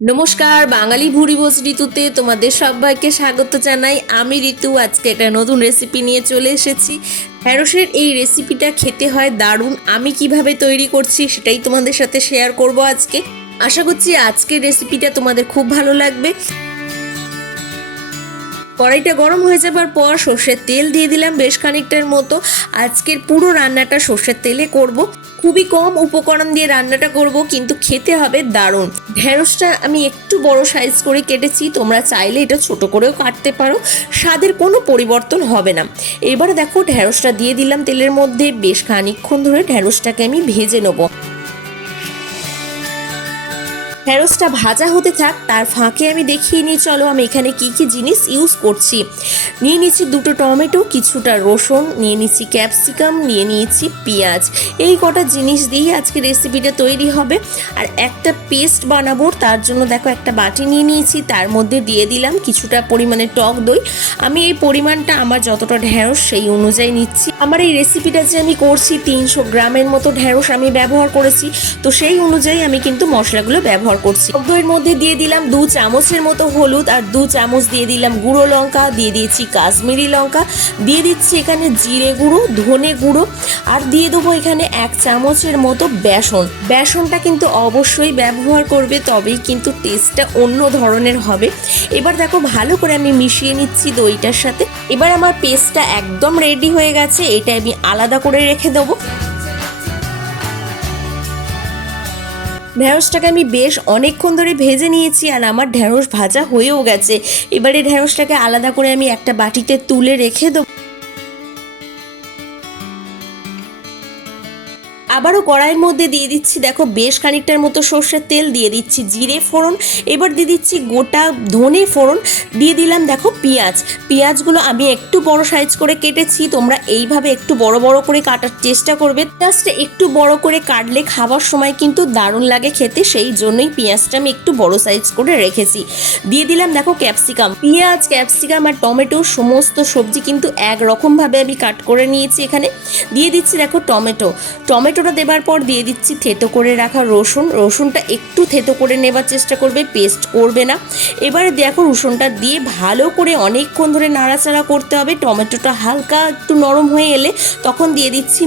নমস্কার, বাঙালি ভুরিভোজ ঋতুতে তোমাদের সবাইকে স্বাগত জানাই। আমি ঋতু। আজকে একটা নতুন রেসিপি নিয়ে চলে এসেছি। ঢ্যাঁড়সের এই রেসিপিটা খেতে হয় দারুণ। আমি কিভাবে তৈরি করছি সেটাই তোমাদের সাথে শেয়ার করব আজকে। আশা করছি আজকের রেসিপিটা তোমাদের খুব ভালো লাগবে। কড়াইটা গরম হয়ে যাবার পর সর্ষের তেল দিয়ে দিলাম বেশ খানিকটার মতো। আজকের পুরো রান্নাটা সর্ষের তেলে করব। খুবই কম উপকরণ দিয়ে রান্নাটা করব, কিন্তু খেতে হবে দারুণ। ঢ্যাঁড়সটা আমি একটু বড় সাইজ করে কেটেছি, তোমরা চাইলে এটা ছোট করেও কাটতে পারো, স্বাদের কোনো পরিবর্তন হবে না। এবারে দেখো ঢ্যাঁড়সটা দিয়ে দিলাম তেলের মধ্যে। বেশ খানিকক্ষণ ধরে ঢ্যাঁড়সটাকে আমি ভেজে নেবো। ঢ্যাঁড়সটা ভাজা হতে থাক, তার ফাঁকে আমি দেখিয়ে নিই চলো আমি এখানে কি কি জিনিস ইউজ করছি। নিয়ে নিচ্ছি দুটো টমেটো, কিছুটা রসুন, নিয়ে নিচ্ছি ক্যাপসিকাম, নিয়ে নিয়েছি পেঁয়াজ। এই কটা জিনিস দিয়েই আজকে রেসিপিটা তৈরি হবে। আর একটা পেস্ট বানাবো, তার জন্য দেখো একটা বাটি নিয়ে নিয়েছি, তার মধ্যে দিয়ে দিলাম কিছুটা পরিমাণে টক দই। আমি এই পরিমাণটা আমার যতটা ঢ্যাঁড়স সেই অনুযায়ী নিচ্ছি। আমার এই রেসিপিটা যে আমি করছি 300 গ্রামের মতো ঢ্যাঁড়স আমি ব্যবহার করেছি, তো সেই অনুযায়ী আমি কিন্তু মশলাগুলো ব্যবহার করছি। টক দইয়ের মধ্যে দিয়ে দিলাম 2 চামচের মতো হলুদ, আর 2 চামচ দিয়ে দিলাম গুঁড়ো লঙ্কা, দিয়ে দিয়েছি কাশ্মীরি লঙ্কা, দিয়ে দিচ্ছি এখানে জিরে গুঁড়ো, ধনে গুঁড়ো, আর দিয়ে দেবো এখানে 1 চামচের মতো বেসন। বেসনটা কিন্তু অবশ্যই ব্যবহার করবে, তবেই কিন্তু টেস্টটা অন্য ধরনের হবে। এবার দেখো ভালো করে আমি মিশিয়ে নিচ্ছি দইটার সাথে। এবার আমার পেস্টটা একদম রেডি হয়ে গেছে, এটা আমি আলাদা করে রেখে দেবো। ঢ্যাঁড়সটাকে আমি বেশ অনেকক্ষণ ধরে ভেজে নিয়েছি, আর আমার ঢ্যাঁড়স ভাজা হয়েও গেছে। এবারে ঢ্যাঁড়সটাকে আলাদা করে আমি একটা বাটিতে তুলে রেখে দেবো। আবারও কড়াইয়ের মধ্যে দিয়ে দিচ্ছি দেখো বেশ খানিকটার মতো সর্ষের তেল, দিয়ে দিচ্ছি জিরে ফোড়ন, এবার দিয়ে দিচ্ছি গোটা ধনে ফোড়ন, দিয়ে দিলাম দেখো পেঁয়াজ। পেঁয়াজগুলো আমি একটু বড় সাইজ করে কেটেছি, তোমরা এইভাবে একটু বড় বড় করে কাটার চেষ্টা করবে। পেঁয়াজটা একটু বড় করে কাটলে খাবার সময় কিন্তু দারুণ লাগে খেতে, সেই জন্যই পেঁয়াজটা আমি একটু বড় সাইজ করে রেখেছি। দিয়ে দিলাম দেখো ক্যাপসিকাম। পেঁয়াজ, ক্যাপসিকাম আর টমেটো সমস্ত সবজি কিন্তু একরকমভাবে আমি কাট করে নিয়েছি। এখানে দিয়ে দিচ্ছি দেখো টমেটোটা দেবার পর দিয়ে দিচ্ছি থেতো করে রাখা রসুনটা একটু থেতো করে নেবার চেষ্টা করবে, পেস্ট করবে না। এবারে দেখো রসুনটা দিয়ে ভালো করে অনেকক্ষণ ধরে নাড়াচাড়া করতে হবে। টমেটোটা হালকা একটু নরম হয়ে এলে তখন দিয়ে দিচ্ছি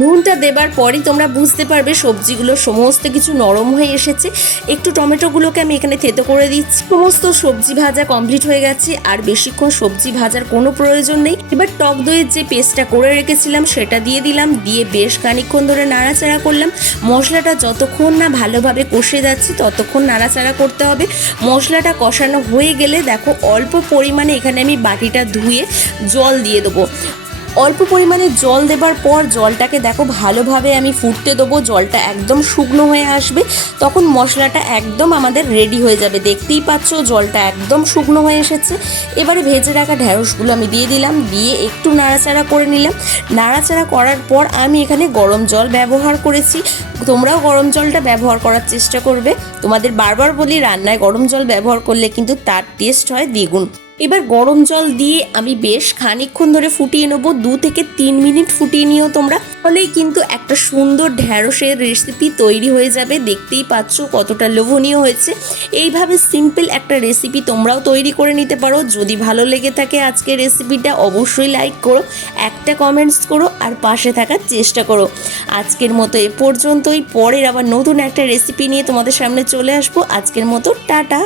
নুনটা দেবার পরই তোমরা বুঝতে পারবে সবজিগুলো সমস্ত কিছু নরম হয়ে এসেছে। একটু টমেটোগুলোকে আমি এখানে থেতো করে দিচ্ছি। সমস্ত সবজি ভাজা কমপ্লিট হয়ে গেছে, আর বেশিক্ষণ সবজি ভাজার কোনো প্রয়োজন নেই। এবার টক দইয়ের যে পেস্টটা করে রেখেছিলাম সেটা দিয়ে দিলাম, দিয়ে বেশ খানিকক্ষণ ধরে নাড়াচাড়া করলাম। মশলাটা যতক্ষণ না ভালোভাবে কষে যাচ্ছে ততক্ষণ নাড়াচাড়া করতে হবে। মশলাটা কষানো হয়ে গেলে দেখো অল্প পরিমাণে এখানে আমি বাটিটা ধুয়ে জল দিয়ে দেবো। অল্প পরিমাণে জল দেবার পর জলটাকে দেখো ভালোভাবে আমি ফুটতে দেবো। জলটা একদম শুকনো হয়ে আসবে, তখন মশলাটা একদম আমাদের রেডি হয়ে যাবে। দেখতেই পাচ্ছ জলটা একদম শুকনো হয়ে এসেছে। এবারে ভেজে রাখা ঢ্যাঁড়সগুলো আমি দিয়ে দিলাম, দিয়ে একটু নাড়াচাড়া করে নিলাম। নাড়াচাড়া করার পর আমি এখানে গরম জল ব্যবহার করেছি, তোমরাও গরম জলটা ব্যবহার করার চেষ্টা করবে। তোমাদের বারবার বলি রান্নায় গরম জল ব্যবহার করলে কিন্তু তার টেস্ট হয় দ্বিগুণ। এবার গরম জল দিয়ে আমি বেশ খানিকক্ষণ ধরে ফুটিয়ে নেবো, 2 থেকে 3 মিনিট ফুটিয়ে নিও তোমরা, তাহলেই কিন্তু একটা সুন্দর ঢ্যাঁড়সের রেসিপি তৈরি হয়ে যাবে। দেখতেই পাচ্ছ কতটা লোভনীয় হয়েছে। এইভাবে সিম্পল একটা রেসিপি তোমরাও তৈরি করে নিতে পারো। যদি ভালো লেগে থাকে আজকের রেসিপিটা অবশ্যই লাইক করো, একটা কমেন্টস করো, আর পাশে থাকার চেষ্টা করো। আজকের মতো এ পর্যন্তই, পরের আবার নতুন একটা রেসিপি নিয়ে তোমাদের সামনে চলে আসবো। আজকের মতো টাটা।